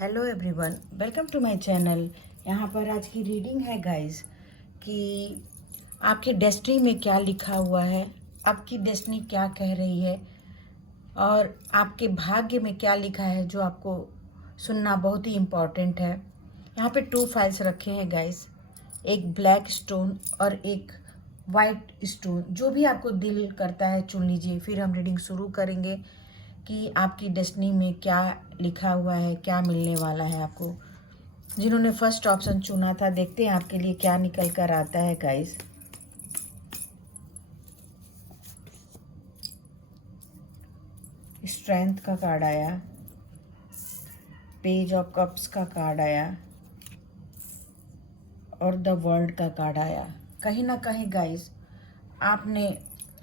Hello everyone, welcome to my channel. यहाँ पर आज की रीडिंग है गाइस कि आपकी डेस्टिनी में क्या लिखा हुआ है, आपकी डेस्टिनी क्या कह रही है और आपके भाग्य में क्या लिखा है, जो आपको सुनना बहुत ही इम्पॉर्टेंट है। यहाँ पे 2 फाइल्स रखे हैं गाइस, एक ब्लैक स्टोन और एक वाइट स्टोन। जो भी आपको दिल करता है चुन लीजिए, फिर हम रीडिंग शुरू करेंगे कि आपकी डेस्टिनी में क्या लिखा हुआ है, क्या मिलने वाला है आपको। जिन्होंने फर्स्ट ऑप्शन चुना था, देखते हैं आपके लिए क्या निकल कर आता है गाइस। स्ट्रेंथ का कार्ड आया, पेज ऑफ कप्स का कार्ड आया और द वर्ल्ड का कार्ड आया। कहीं ना कहीं गाइस आपने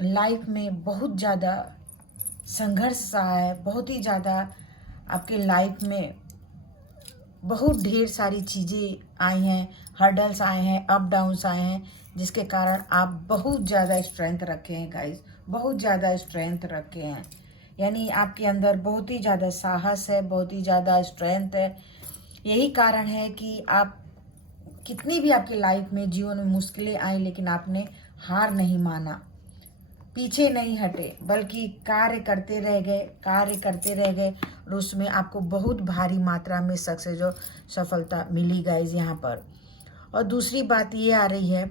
लाइफ में बहुत ज़्यादा संघर्ष सहा है, बहुत ही ज़्यादा आपके लाइफ में बहुत ढेर सारी चीज़ें आई हैं, हर्डल्स आए हैं, अप डाउन्स आए हैं, जिसके कारण आप बहुत ज़्यादा स्ट्रेंथ रखे हैं गाइस, बहुत ज़्यादा स्ट्रेंथ रखे हैं। यानी आपके अंदर बहुत ही ज़्यादा साहस है, बहुत ही ज़्यादा स्ट्रेंथ है। यही कारण है कि आप कितनी भी आपकी लाइफ में जीवन में मुश्किलें आई, लेकिन आपने हार नहीं माना, पीछे नहीं हटे, बल्कि कार्य करते रह गए, कार्य करते रह गए और उसमें आपको बहुत भारी मात्रा में सक्सेस और सफलता मिली गाइज यहाँ पर। और दूसरी बात ये आ रही है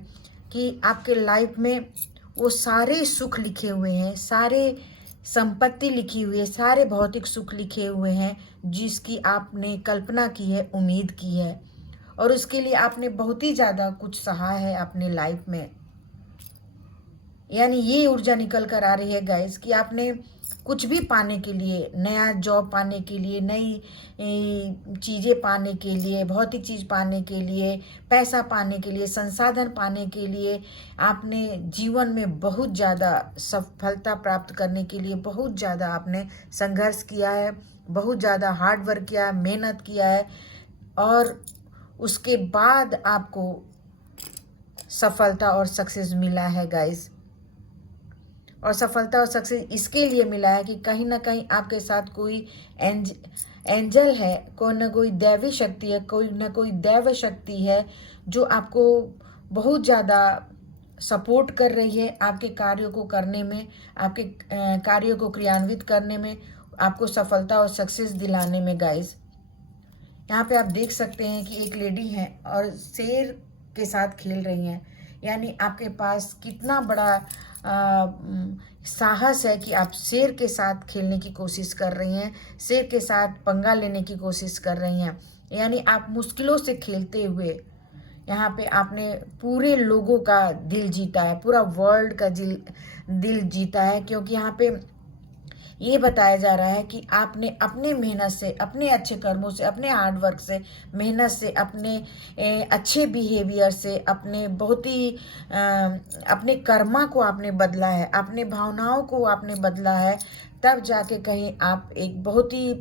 कि आपके लाइफ में वो सारे सुख लिखे हुए हैं, सारे संपत्ति लिखी हुई है, सारे भौतिक सुख लिखे हुए हैं जिसकी आपने कल्पना की है, उम्मीद की है, और उसके लिए आपने बहुत ही ज़्यादा कुछ सहा है अपने लाइफ में। यानी ये ऊर्जा निकल कर आ रही है गाइस कि आपने कुछ भी पाने के लिए, नया जॉब पाने के लिए, नई चीज़ें पाने के लिए, भौतिक चीज़ पाने के लिए, पैसा पाने के लिए, संसाधन पाने के लिए, आपने जीवन में बहुत ज़्यादा सफलता प्राप्त करने के लिए बहुत ज़्यादा आपने संघर्ष किया है, बहुत ज़्यादा हार्ड वर्क किया है, मेहनत किया है, और उसके बाद आपको सफलता और सक्सेस मिला है गाइस। और सफलता और सक्सेस इसके लिए मिला है कि कहीं ना कहीं आपके साथ कोई एंजल है, कोई ना कोई दैवी शक्ति है, कोई ना कोई दैव शक्ति है जो आपको बहुत ज़्यादा सपोर्ट कर रही है आपके कार्यों को करने में, आपके कार्यों को क्रियान्वित करने में, आपको सफलता और सक्सेस दिलाने में गाइस। यहाँ पे आप देख सकते हैं कि एक लेडी है और शेर के साथ खेल रही हैं। यानी आपके पास कितना बड़ा साहस है कि आप शेर के साथ खेलने की कोशिश कर रही हैं, शेर के साथ पंगा लेने की कोशिश कर रही हैं। यानी आप मुश्किलों से खेलते हुए यहाँ पे आपने पूरे लोगों का दिल जीता है, पूरा वर्ल्ड का दिल जीता है, क्योंकि यहाँ पे ये बताया जा रहा है कि आपने अपने मेहनत से, अपने अच्छे कर्मों से, अपने हार्ड वर्क से, मेहनत से, अपने अच्छे बिहेवियर से, अपने बहुत ही अपने कर्मा को आपने बदला है, अपने भावनाओं को आपने बदला है, तब जाके कहीं आप एक बहुत ही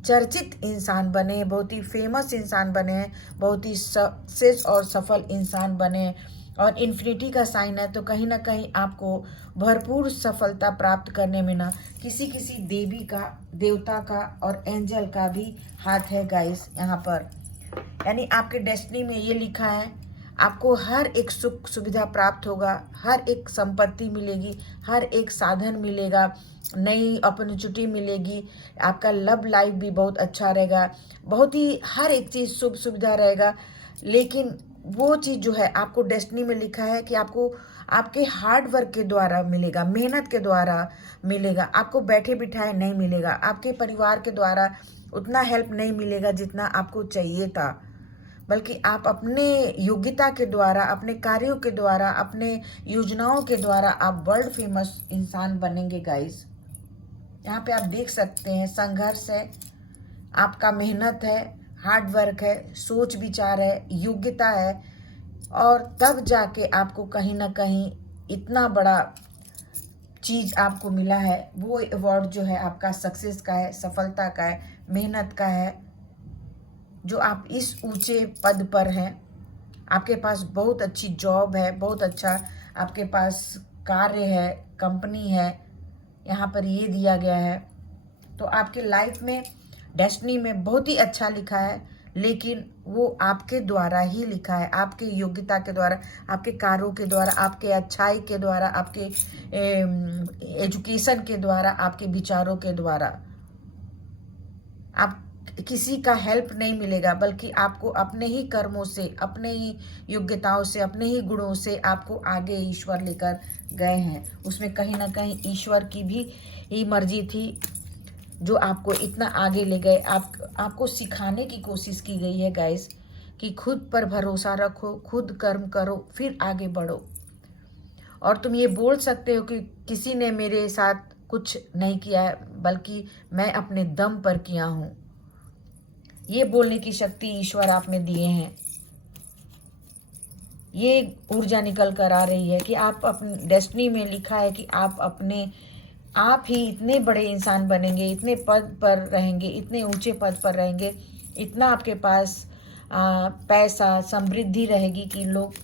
चर्चित इंसान बने, बहुत ही फेमस इंसान बने हैं, बहुत ही सक्सेस और सफल इंसान बने हैं। और इन्फिनिटी का साइन है, तो कहीं ना कहीं आपको भरपूर सफलता प्राप्त करने में ना किसी किसी देवी का, देवता का और एंजल का भी हाथ है गाइस यहाँ पर। यानी आपके डेस्टिनी में ये लिखा है, आपको हर एक सुख सुविधा प्राप्त होगा, हर एक संपत्ति मिलेगी, हर एक साधन मिलेगा, नई अपॉर्चुनिटी मिलेगी, आपका लव लाइफ भी बहुत अच्छा रहेगा, बहुत ही हर एक चीज़ शुभ सुविधा रहेगा। लेकिन वो चीज़ जो है आपको डेस्टिनी में लिखा है कि आपको आपके हार्ड वर्क के द्वारा मिलेगा, मेहनत के द्वारा मिलेगा, आपको बैठे बिठाए नहीं मिलेगा, आपके परिवार के द्वारा उतना हेल्प नहीं मिलेगा जितना आपको चाहिए था, बल्कि आप अपने योग्यता के द्वारा, अपने कार्यों के द्वारा, अपने योजनाओं के द्वारा आप वर्ल्ड फेमस इंसान बनेंगे गाइस। यहाँ पे आप देख सकते हैं संघर्ष है, आपका मेहनत है, हार्ड वर्क है, सोच विचार है, योग्यता है, और तब जाके आपको कहीं ना कहीं इतना बड़ा चीज़ आपको मिला है। वो अवार्ड जो है आपका सक्सेस का है, सफलता का है, मेहनत का है, जो आप इस ऊंचे पद पर हैं। आपके पास बहुत अच्छी जॉब है, बहुत अच्छा आपके पास कार्य है, कंपनी है, यहाँ पर ये दिया गया है। तो आपके लाइफ में डेस्टिनी में बहुत ही अच्छा लिखा है, लेकिन वो आपके द्वारा ही लिखा है, आपके योग्यता के द्वारा, आपके कार्यों के द्वारा, आपके अच्छाई के द्वारा, आपके एजुकेशन के द्वारा, आपके विचारों के द्वारा। आप किसी का हेल्प नहीं मिलेगा, बल्कि आपको अपने ही कर्मों से, अपने ही योग्यताओं से, अपने ही गुणों से आपको आगे ईश्वर लेकर गए हैं। उसमें कहीं ना कहीं ईश्वर की भी ही मर्जी थी जो आपको इतना आगे ले गए। आपको सिखाने की कोशिश की गई है गाइस कि खुद पर भरोसा रखो, खुद कर्म करो, फिर आगे बढ़ो। और तुम ये बोल सकते हो कि किसी ने मेरे साथ कुछ नहीं किया है, बल्कि मैं अपने दम पर किया हूँ। ये बोलने की शक्ति ईश्वर आप में दिए हैं। ये ऊर्जा निकल कर आ रही है कि आप अपनी डेस्टिनी में लिखा है कि आप ही इतने बड़े इंसान बनेंगे, इतने पद पर रहेंगे, इतने ऊंचे पद पर रहेंगे, इतना आपके पास पैसा समृद्धि रहेगी कि लोग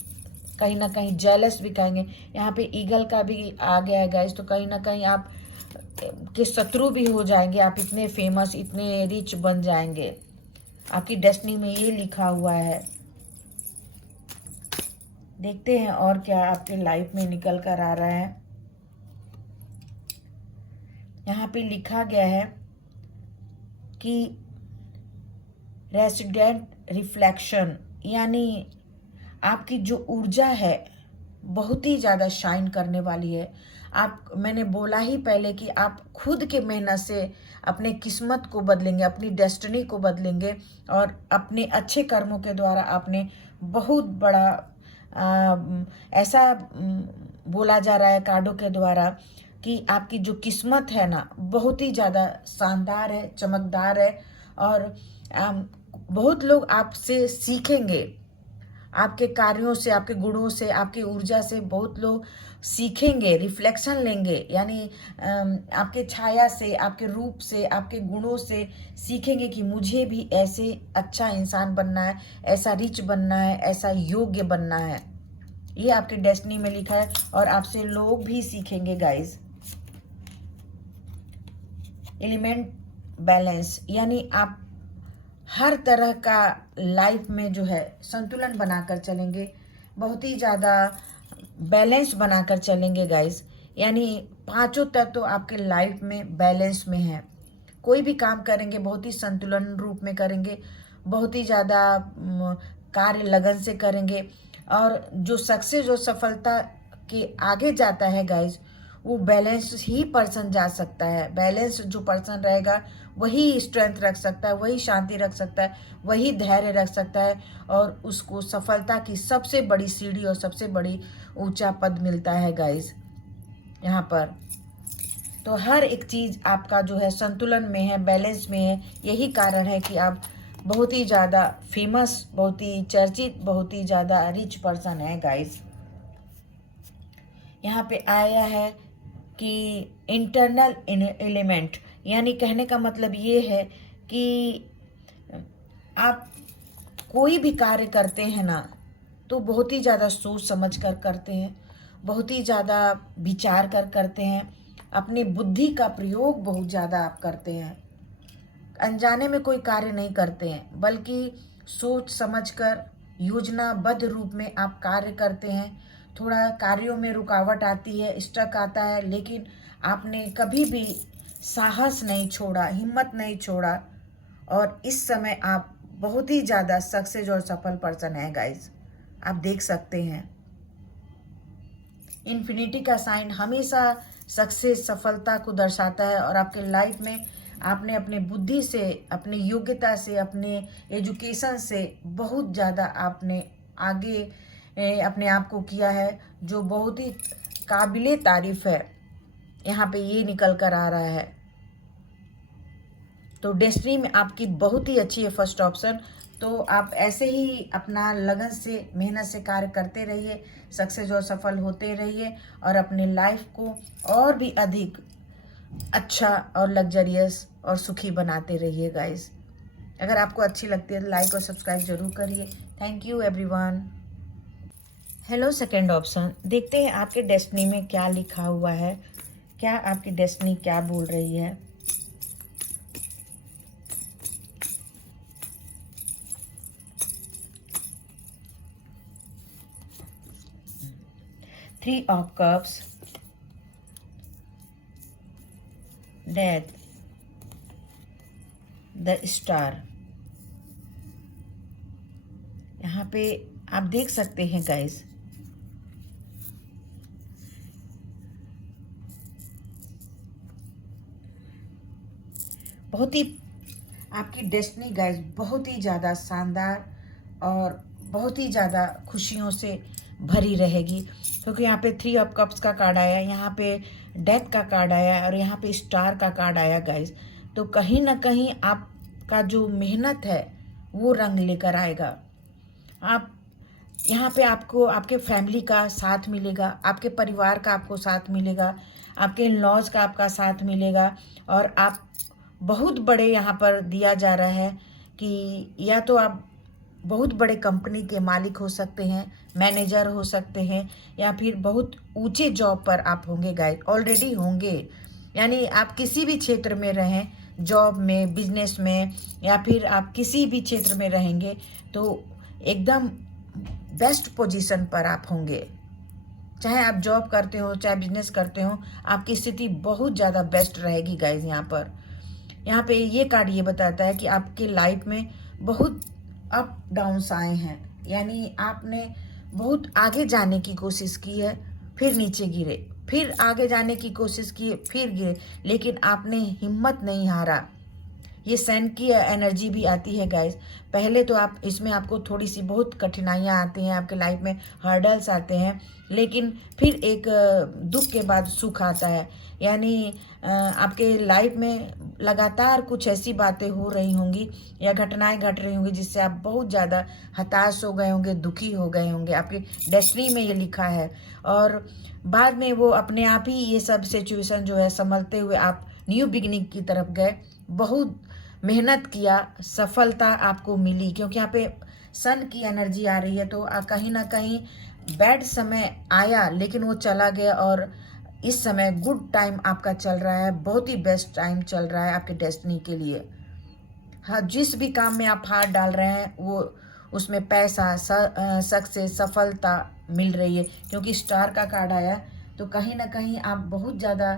कहीं ना कहीं जेलस भी कहेंगे। यहाँ पे ईगल का भी आ गया है गाइस, तो कहीं ना कहीं आप के शत्रु भी हो जाएंगे। आप इतने फेमस, इतने रिच बन जाएंगे। आपकी डेस्टिनी में ये लिखा हुआ है। देखते हैं और क्या आपके लाइफ में निकल कर आ रहा है। यहाँ पे लिखा गया है कि रेसिडेंट रिफ्लेक्शन, यानी आपकी जो ऊर्जा है बहुत ही ज़्यादा शाइन करने वाली है। मैंने बोला ही पहले कि आप खुद के मेहनत से अपने किस्मत को बदलेंगे, अपनी डेस्टिनी को बदलेंगे, और अपने अच्छे कर्मों के द्वारा आपने बहुत बड़ा ऐसा बोला जा रहा है कार्डों के द्वारा कि आपकी जो किस्मत है ना बहुत ही ज़्यादा शानदार है, चमकदार है। और बहुत लोग आपसे सीखेंगे, आपके कार्यों से, आपके गुणों से, आपकी ऊर्जा से बहुत लोग सीखेंगे, रिफ्लेक्शन लेंगे, यानी आपके छाया से, आपके रूप से, आपके गुणों से सीखेंगे कि मुझे भी ऐसे अच्छा इंसान बनना है, ऐसा रिच बनना है, ऐसा योग्य बनना है। ये आपके डेस्टिनी में लिखा है और आपसे लोग भी सीखेंगे गाइस। एलिमेंट बैलेंस, यानी आप हर तरह का लाइफ में जो है संतुलन बनाकर चलेंगे, बहुत ही ज़्यादा बैलेंस बनाकर चलेंगे गाइस। यानी पांचों तत्व आपके लाइफ में बैलेंस में है। कोई भी काम करेंगे बहुत ही संतुलन रूप में करेंगे, बहुत ही ज़्यादा कार्य लगन से करेंगे। और जो सक्सेस, जो सफलता के आगे जाता है गाइस, वो बैलेंस ही पर्सन जा सकता है। बैलेंस जो पर्सन रहेगा वही स्ट्रेंथ रख सकता है, वही शांति रख सकता है, वही धैर्य रख सकता है, और उसको सफलता की सबसे बड़ी सीढ़ी और सबसे बड़ी ऊंचा पद मिलता है गाइस यहाँ पर। तो हर एक चीज़ आपका जो है संतुलन में है, बैलेंस में है। यही कारण है कि आप बहुत ही ज़्यादा फेमस, बहुत ही चर्चित, बहुत ही ज़्यादा रिच पर्सन है गाइस। यहाँ पे आया है कि इंटरनल एलिमेंट, यानी कहने का मतलब ये है कि आप कोई भी कार्य करते हैं ना तो बहुत ही ज़्यादा सोच समझ कर करते हैं, बहुत ही ज़्यादा विचार कर करते हैं, अपनी बुद्धि का प्रयोग बहुत ज़्यादा आप करते हैं। अनजाने में कोई कार्य नहीं करते हैं, बल्कि सोच समझकर योजनाबद्ध रूप में आप कार्य करते हैं। थोड़ा कार्यों में रुकावट आती है, स्ट्रक आता है, लेकिन आपने कभी भी साहस नहीं छोड़ा, हिम्मत नहीं छोड़ा, और इस समय आप बहुत ही ज़्यादा सक्सेस और सफल पर्सन है गाइस। आप देख सकते हैं इन्फिनिटी का साइन हमेशा सक्सेस, सफलता को दर्शाता है। और आपके लाइफ में आपने अपने बुद्धि से, अपनी योग्यता से, अपने एजुकेशन से बहुत ज़्यादा आपने आगे अपने आप को किया है, जो बहुत ही काबिले तारीफ़ है। यहाँ पे ये निकल कर आ रहा है। तो डेस्टिनी में आपकी बहुत ही अच्छी है फर्स्ट ऑप्शन। तो आप ऐसे ही अपना लगन से, मेहनत से कार्य करते रहिए, सक्सेस और सफल होते रहिए, और अपने लाइफ को और भी अधिक अच्छा और लग्जरियस और सुखी बनाते रहिए गाइस। अगर आपको अच्छी लगती है तो लाइक और सब्सक्राइब जरूर करिए। Thank you everyone. Hello second option, देखते हैं आपके डेस्टिनी में क्या लिखा हुआ है, क्या आपकी डेस्टिनी क्या बोल रही है। 3 of cups, death, the star. यहाँ पे आप देख सकते हैं गाइस, बहुत ही आपकी डेस्टिनी गाइस बहुत ही ज़्यादा शानदार और बहुत ही ज़्यादा खुशियों से भरी रहेगी, क्योंकि यहाँ पे 3 ऑफ कप्स का कार्ड आया, यहाँ पे डेथ का कार्ड आया और यहाँ पे स्टार का कार्ड आया गाइस। तो कहीं ना कहीं आपका जो मेहनत है वो रंग लेकर आएगा। आप यहाँ पे आपको आपके फैमिली का साथ मिलेगा, आपके परिवार का आपको साथ मिलेगा, आपके इन लॉज का आपका साथ मिलेगा, और आप बहुत बड़े यहाँ पर दिया जा रहा है कि या तो आप बहुत बड़े कंपनी के मालिक हो सकते हैं, मैनेजर हो सकते हैं, या फिर बहुत ऊंचे जॉब पर आप होंगे गाइस, ऑलरेडी होंगे। यानी आप किसी भी क्षेत्र में रहें, जॉब में, बिजनेस में, या फिर आप किसी भी क्षेत्र में रहेंगे तो एकदम बेस्ट पोजीशन पर आप होंगे। चाहे आप जॉब करते हो, चाहे बिजनेस करते हो, आपकी स्थिति बहुत ज़्यादा बेस्ट रहेगी गाइज। यहाँ पे ये कार्ड ये बताता है कि आपके लाइफ में बहुत अप डाउन्स आए हैं, यानी आपने बहुत आगे जाने की कोशिश की है, फिर नीचे गिरे, फिर आगे जाने की कोशिश की, फिर गिरे, लेकिन आपने हिम्मत नहीं हारा। ये सन की एनर्जी भी आती है गाइस। पहले तो आप इसमें आपको थोड़ी सी बहुत कठिनाइयाँ आती हैं, आपके लाइफ में हर्डल्स आते हैं, लेकिन फिर एक दुख के बाद सुख आता है। यानी आपके लाइफ में लगातार कुछ ऐसी बातें हो रही होंगी या घटनाएं घट रही होंगी जिससे आप बहुत ज़्यादा हताश हो गए होंगे, दुखी हो गए होंगे, आपकी डेस्टिनी में ये लिखा है। और बाद में वो अपने आप ही ये सब सिचुएशन जो है संभलते हुए आप न्यू बिगिनिंग की तरफ गए, बहुत मेहनत किया, सफलता आपको मिली, क्योंकि यहाँ पे सन की एनर्जी आ रही है। तो कहीं ना कहीं बैड समय आया लेकिन वो चला गया, और इस समय गुड टाइम आपका चल रहा है, बहुत ही बेस्ट टाइम चल रहा है आपके डेस्टिनी के लिए। हाँ, जिस भी काम में आप हाथ डाल रहे हैं वो उसमें पैसा, सक्सेस, सफलता मिल रही है, क्योंकि स्टार का कार्ड आया। तो कहीं ना कहीं आप बहुत ज़्यादा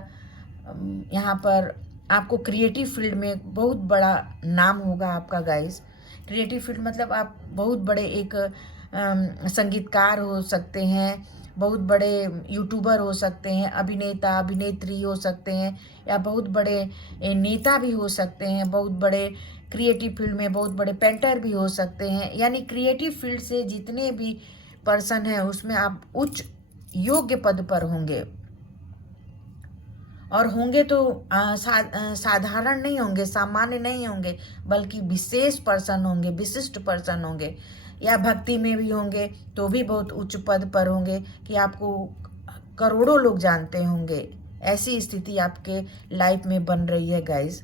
यहाँ पर आपको क्रिएटिव फील्ड में बहुत बड़ा नाम होगा आपका गाइस। क्रिएटिव फील्ड मतलब आप बहुत बड़े एक संगीतकार हो सकते हैं, बहुत बड़े यूट्यूबर हो सकते हैं, अभिनेता अभिनेत्री हो सकते हैं, या बहुत बड़े नेता भी हो सकते हैं, बहुत बड़े क्रिएटिव फील्ड में बहुत बड़े पेंटर भी हो सकते हैं। यानी क्रिएटिव फील्ड से जितने भी पर्सन हैं उसमें आप उच्च योग्य पद पर होंगे, और होंगे तो साधारण नहीं होंगे, सामान्य नहीं होंगे, बल्कि विशेष पर्सन होंगे, विशिष्ट पर्सन होंगे, या भक्ति में भी होंगे तो भी बहुत उच्च पद पर होंगे कि आपको करोड़ों लोग जानते होंगे। ऐसी स्थिति आपके लाइफ में बन रही है गाइस।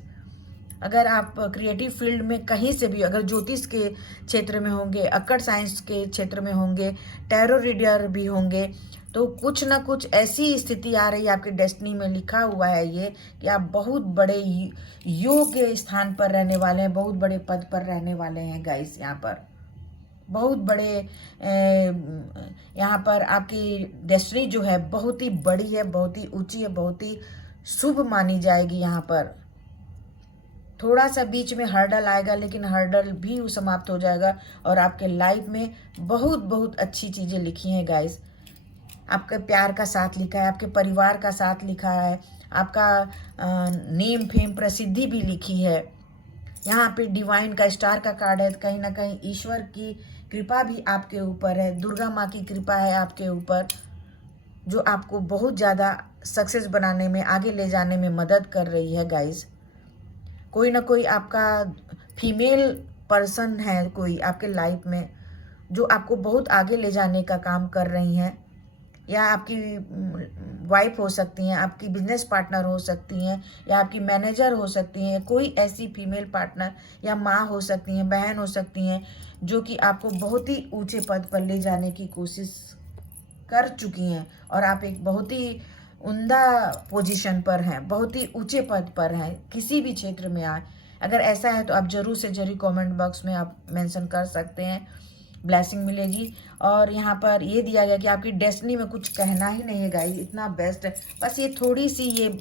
अगर आप क्रिएटिव फील्ड में कहीं से भी, अगर ज्योतिष के क्षेत्र में होंगे, अक्कड़ साइंस के क्षेत्र में होंगे, टैरो रीडर भी होंगे, तो कुछ ना कुछ ऐसी स्थिति आ रही है आपके डेस्टिनी में, लिखा हुआ है ये कि आप बहुत बड़े योग्य स्थान पर रहने वाले हैं, बहुत बड़े पद पर रहने वाले हैं गाइस। यहाँ पर बहुत बड़े यहाँ पर आपकी डेस्टिनी जो है बहुत ही बड़ी है, बहुत ही ऊंची है, बहुत ही शुभ मानी जाएगी। यहाँ पर थोड़ा सा बीच में हर्डल आएगा, लेकिन हर्डल भी समाप्त हो जाएगा और आपके लाइफ में बहुत बहुत अच्छी चीज़ें लिखी हैं गाइस। आपके प्यार का साथ लिखा है, आपके परिवार का साथ लिखा है, आपका नेम फेम प्रसिद्धि भी लिखी है। यहाँ पे डिवाइन का स्टार का कार्ड है, कहीं ना कहीं ईश्वर की कृपा भी आपके ऊपर है, दुर्गा माँ की कृपा है आपके ऊपर, जो आपको बहुत ज़्यादा सक्सेस बनाने में, आगे ले जाने में मदद कर रही है गाइस। कोई ना कोई आपका फीमेल पर्सन है कोई आपके लाइफ में जो आपको बहुत आगे ले जाने का काम कर रही हैं, या आपकी वाइफ हो सकती हैं, आपकी बिजनेस पार्टनर हो सकती हैं, या आपकी मैनेजर हो सकती हैं, कोई ऐसी फीमेल पार्टनर या माँ हो सकती हैं, बहन हो सकती हैं, जो कि आपको बहुत ही ऊंचे पद पर ले जाने की कोशिश कर चुकी हैं, और आप एक बहुत ही उम्दा पोजीशन पर हैं, बहुत ही ऊंचे पद पर हैं, किसी भी क्षेत्र में आए। अगर ऐसा है तो आप ज़रूर से ज़रूर कमेंट बॉक्स में आप मेंशन कर सकते हैं। ब्लेसिंग मिलेगी। और यहाँ पर ये दिया गया कि आपकी डेस्टिनी में कुछ कहना ही नहीं है गाइस, इतना बेस्ट है। बस ये थोड़ी सी ये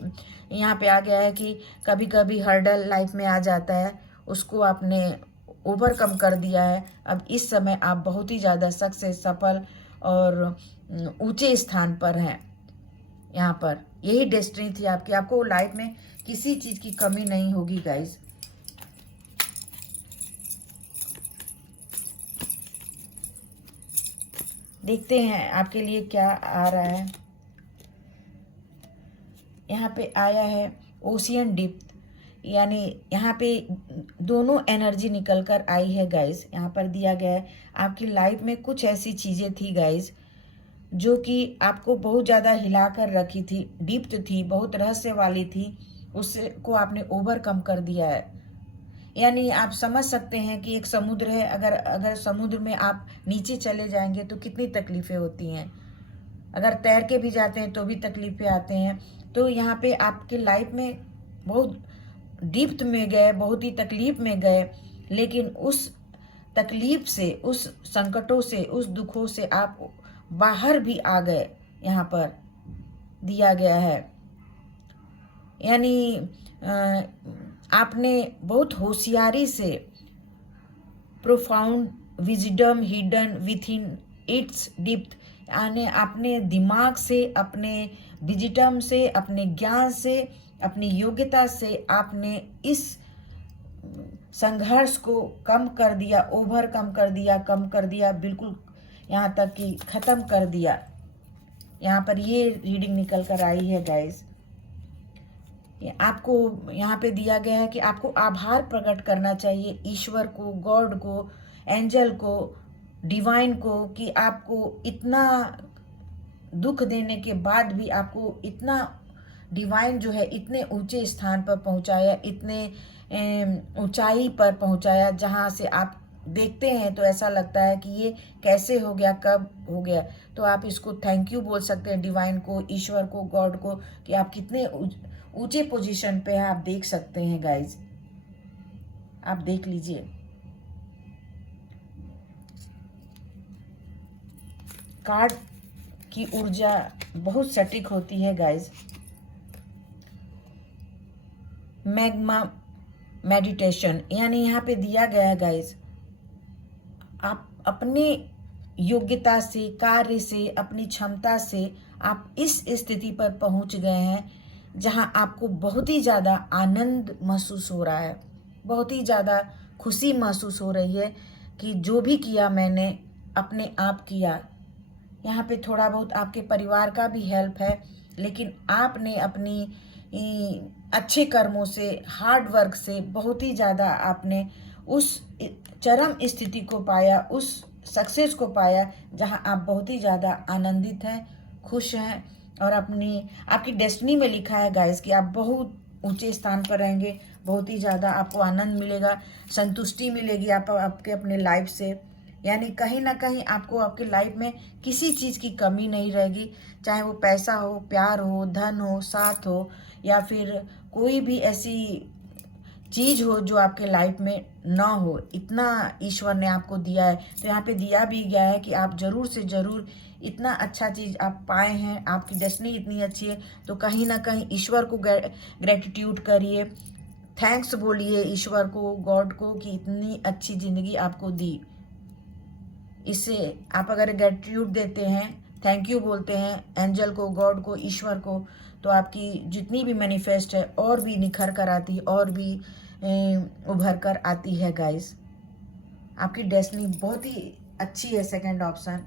यहाँ पे आ गया है कि कभी कभी हर्डल लाइफ में आ जाता है, उसको आपने ओवरकम कर दिया है। अब इस समय आप बहुत ही ज़्यादा सक्सेस, सफल और ऊंचे स्थान पर हैं। यहाँ पर यही डेस्टिनी थी आपकी, आपको लाइफ में किसी चीज़ की कमी नहीं होगी गाइस। देखते हैं आपके लिए क्या आ रहा है। यहाँ पे आया है ओशियन डिप्थ, यानी यहाँ पे दोनों एनर्जी निकल कर आई है गाइस। यहाँ पर दिया गया है आपकी लाइफ में कुछ ऐसी चीज़ें थी गाइस जो कि आपको बहुत ज़्यादा हिला कर रखी थी, डिप्थ थी, बहुत रहस्य वाली थी, उसको आपने ओवरकम कर दिया है। यानी आप समझ सकते हैं कि एक समुद्र है, अगर समुद्र में आप नीचे चले जाएंगे तो कितनी तकलीफ़ें होती हैं, अगर तैर के भी जाते हैं तो भी तकलीफ़ें आते हैं। तो यहाँ पे आपके लाइफ में बहुत डिप्थ में गए, बहुत ही तकलीफ़ में गए, लेकिन उस तकलीफ़ से, उस संकटों से, उस दुखों से आप बाहर भी आ गए। यहाँ पर दिया गया है यानी आपने बहुत होशियारी से profound wisdom hidden with in its depth, यानी अपने दिमाग से, अपने विजडम से, अपने ज्ञान से, अपनी योग्यता से आपने इस संघर्ष को कम कर दिया, ओवरकम कर दिया, कम कर दिया, बिल्कुल यहाँ तक कि ख़त्म कर दिया। यहाँ पर ये रीडिंग निकल कर आई है गाइस। आपको यहाँ पे दिया गया है कि आपको आभार प्रकट करना चाहिए ईश्वर को, गॉड को, एंजल को, डिवाइन को, कि आपको इतना दुख देने के बाद भी आपको इतना डिवाइन जो है इतने ऊंचे स्थान पर पहुंचाया, इतने ऊंचाई पर पहुंचाया, जहां से आप देखते हैं तो ऐसा लगता है कि ये कैसे हो गया, कब हो गया। तो आप इसको थैंक यू बोल सकते हैं डिवाइन को, ईश्वर को, गॉड को, कि आप कितने ऊंचे पोजीशन पे हैं। आप देख सकते हैं गाइज, आप देख लीजिए। कार्ड की ऊर्जा बहुत सटीक होती है गाइज। मैग्मा मेडिटेशन, यानी यहाँ पे दिया गया है गाइज, आप अपने योग्यता से, कार्य से, अपनी क्षमता से आप इस स्थिति पर पहुँच गए हैं जहाँ आपको बहुत ही ज़्यादा आनंद महसूस हो रहा है, बहुत ही ज़्यादा खुशी महसूस हो रही है कि जो भी किया मैंने अपने आप किया। यहाँ पे थोड़ा बहुत आपके परिवार का भी हेल्प है, लेकिन आपने अपनी अच्छे कर्मों से, हार्ड वर्क से बहुत ही ज़्यादा आपने उस चरम स्थिति को पाया, उस सक्सेस को पाया जहाँ आप बहुत ही ज़्यादा आनंदित हैं, खुश हैं। और आपकी डेस्टिनी में लिखा है गाइस कि आप बहुत ऊंचे स्थान पर रहेंगे, बहुत ही ज़्यादा आपको आनंद मिलेगा, संतुष्टि मिलेगी आपके अपने लाइफ से। यानी कहीं ना कहीं आपको आपके लाइफ में किसी चीज़ की कमी नहीं रहेगी, चाहे वो पैसा हो, प्यार हो, धन हो, साथ हो, या फिर कोई भी ऐसी चीज़ हो जो आपके लाइफ में ना हो, इतना ईश्वर ने आपको दिया है। तो यहाँ पे दिया भी गया है कि आप ज़रूर से ज़रूर इतना अच्छा चीज़ आप पाए हैं, आपकी डेस्टिनी इतनी अच्छी है, तो कहीं ना कहीं ईश्वर को ग्रेटिट्यूड करिए, थैंक्स बोलिए ईश्वर को, गॉड को, कि इतनी अच्छी ज़िंदगी आपको दी। इससे आप अगर ग्रेटिट्यूड देते हैं, थैंक यू बोलते हैं एंजल को, गॉड को, ईश्वर को, तो आपकी जितनी भी मैनिफेस्ट है और भी निखर कर आती है, और भी उभर कर आती है गाइस। आपकी डेस्टिनी बहुत ही अच्छी है। सेकंड ऑप्शन,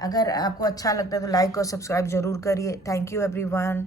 अगर आपको अच्छा लगता है तो लाइक और सब्सक्राइब जरूर करिए। Thank you everyone.